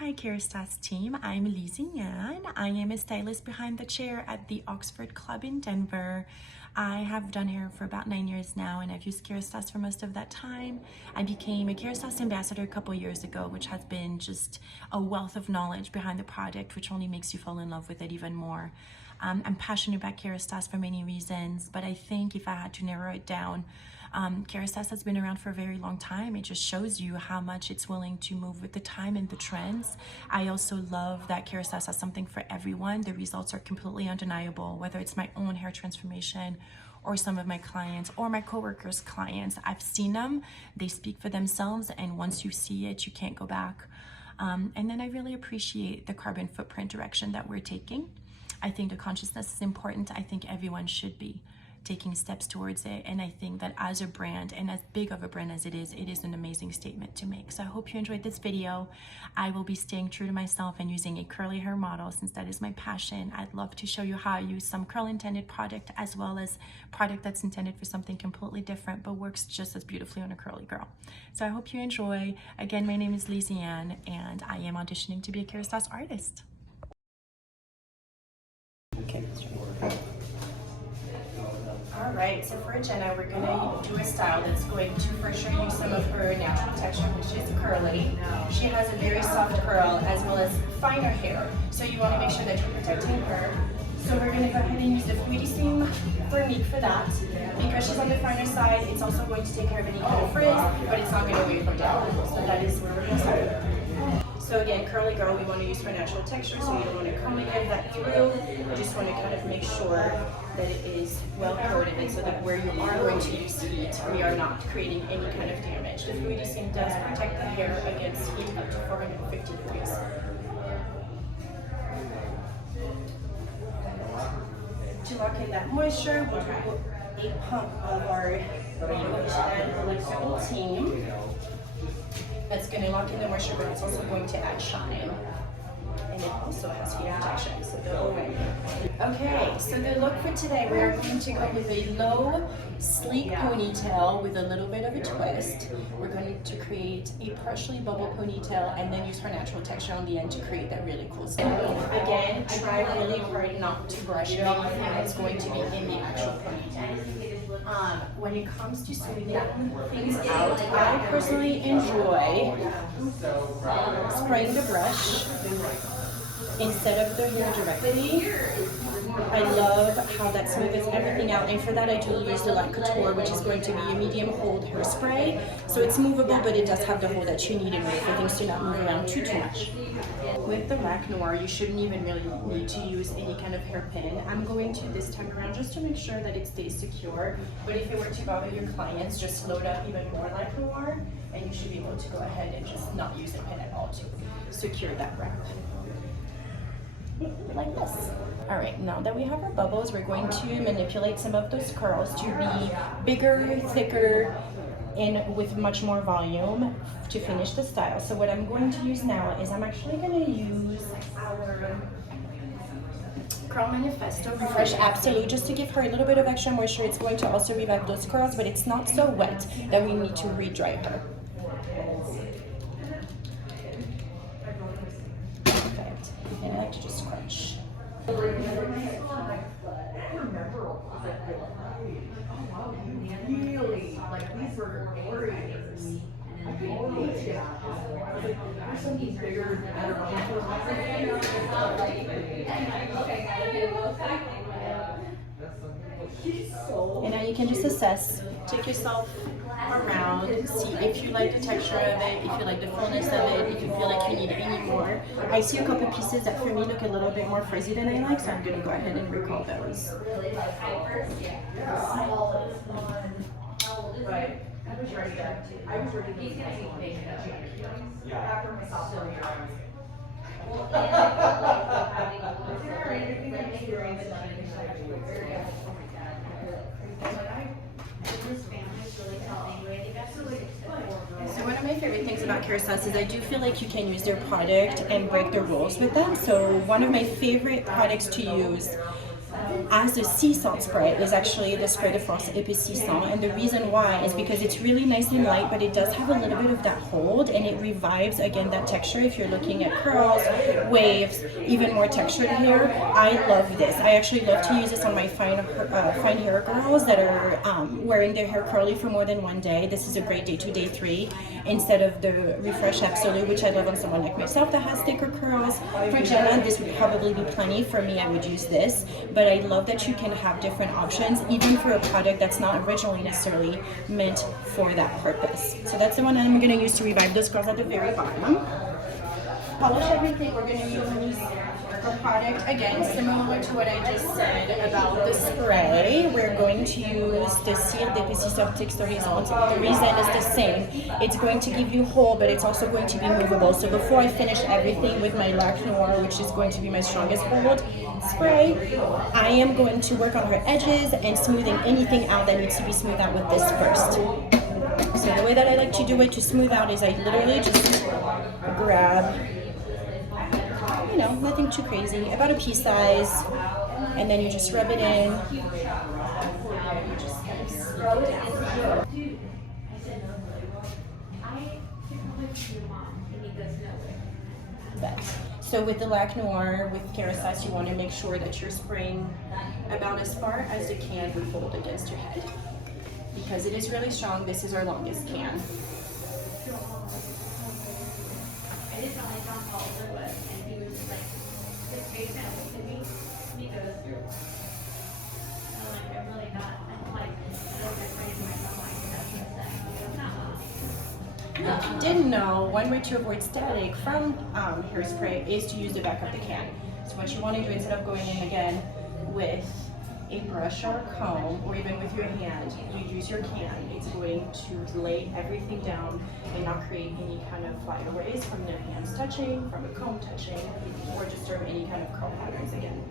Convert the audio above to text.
Hi Kérastase team, I'm Lysiane. I am a stylist behind the chair at the Oxford Club in Denver. I have done hair for about 9 years now and I've used Kérastase for most of that time. I became a Kérastase ambassador a couple years ago, which has been just a wealth of knowledge behind the product, which only makes you fall in love with it even more. I'm passionate about Kérastase for many reasons, but I think if I had to narrow it down, Kérastase has been around for a very long time. It just shows you how much it's willing to move with the time and the trends. I also love that Kérastase has something for everyone. The results are completely undeniable, whether it's my own hair transformation or some of my clients or my coworkers' clients. I've seen them, they speak for themselves, and once you see it, you can't go back. And then I really appreciate the carbon footprint direction that we're taking. I think the consciousness is important. I think everyone should be taking steps towards it, and I think that as a brand, and as big of a brand as it is an amazing statement to make. So I hope you enjoyed this video. I will be staying true to myself and using a curly hair model since that is my passion. I'd love to show you how I use some curl intended product as well as product that's intended for something completely different but works just as beautifully on a curly girl. So I hope you enjoy. Again, my name is Lysiane and I am auditioning to be a Kérastase artist. Okay. All right, so for Jenna, we're gonna do a style that's going to for sure use some of her natural texture, which is curly. She has a very soft curl as well as finer hair, so you want to make sure that you're protecting her. So we're gonna go ahead and use the Fluidity Steam Vernique for that. Because she's on the finer side, it's also going to take care of any kind of frizz, but it's not gonna weigh her down. So that is where we're gonna start. So again, curly girl, we want to use for natural texture, so you don't want to comb any of that through. You just want to kind of make sure that it is well coated, and so that where you are going to use heat, we are not creating any kind of damage. The Fluidity Steam does protect the hair against heat up to 450 degrees. To lock in that moisture, we'll do a pump of our Lysiane team. That's going to lock in the moisture, but it's also going to add shine. And it also has heat protection, so they'll win. Okay, so the look for today, we are going to go with a low, sleek ponytail with a little bit of a twist. We're going to create a partially bubble ponytail and then use our natural texture on the end to create that really cool style. Again, try really hard not to brush anything that's going to be in the actual ponytail. When it comes to smoothing things out, I personally enjoy spraying the brush instead of the hair directly. I love how that smooths everything out, and for that I do use the Light Couture, which is going to be a medium hold hairspray. So it's movable, but it does have the hold that you need in order for things to not move around too much. With the Lac Noir, you shouldn't even really need to use any kind of hairpin. I'm going to this time around just to make sure that it stays secure, but if it were to bother your clients, just load up even more Lac Noir, and you should be able to go ahead and just not use a pin at all to secure that wrap. Like this. All right, now that we have our bubbles, we're going to manipulate some of those curls to be bigger, thicker, and with much more volume to finish the style. So what I'm going to use now is I'm actually going to use our Curl Manifesto Refresh Absolute just to give her a little bit of extra moisture. It's going to also revive those curls, but it's not so wet that we need to re-dry her. Perfect. And I like to just scrunch. Really, like these were glorious. There's something bigger, better. And now you can just assess, take yourself around, see if you like the texture of it, if you like the fullness of it, if you feel like you need any more. I see a couple pieces that for me look a little bit more frizzy than I like, so I'm going to go ahead and recall those. Right. I was ready to. I was ready to. He's gonna be big. Yeah. After my sophomore year, I was. So one of my favorite things about Kérastase is I do feel like you can use their product and break the rules with them. So one of my favorite products to use as a sea salt spray is actually the Spray de France Épais Sea Salt, and the reason why is because it's really nice and light, but it does have a little bit of that hold, and it revives again that texture. If you're looking at curls, waves, even more textured hair, I love this. I actually love to use this on my fine hair girls that are wearing their hair curly for more than one day. This is a great day 2, day 3 instead of the Refresh Absolute, which I love on someone like myself that has thicker curls. For Jenna, this would probably be plenty. For me, I would use this, but I love that you can have different options even for a product that's not originally necessarily meant for that purpose. So that's the one I'm going to use to revive those curls at the very bottom. Polish everything. We're going to use a product, again, similar to what I just said about the spray. We're going to use the Cire d'épaississeur texturisante. The reason is the same. It's going to give you hold, but it's also going to be movable. So before I finish everything with my Lac Noir, which is going to be my strongest hold spray, I am going to work on her edges and smoothing anything out that needs to be smoothed out with this first. So the way that I like to do it to smooth out is I literally just grab, you know, nothing too crazy, about a pea size, and then you just rub it in. You just kind of slow down. So with the Lac Noir, with Kérastase, you want to make sure that you're spraying about as far as the can would fold against your head. Because it is really strong, this is our longest can. If you didn't know, one way to avoid static from hairspray is to use the back of the can. So what you want to do, instead of going in again with a brush or a comb, or even with your hand, you use your can. It's going to lay everything down and not create any kind of flyaways from their hands touching, from a comb touching, or disturb any kind of curl patterns again.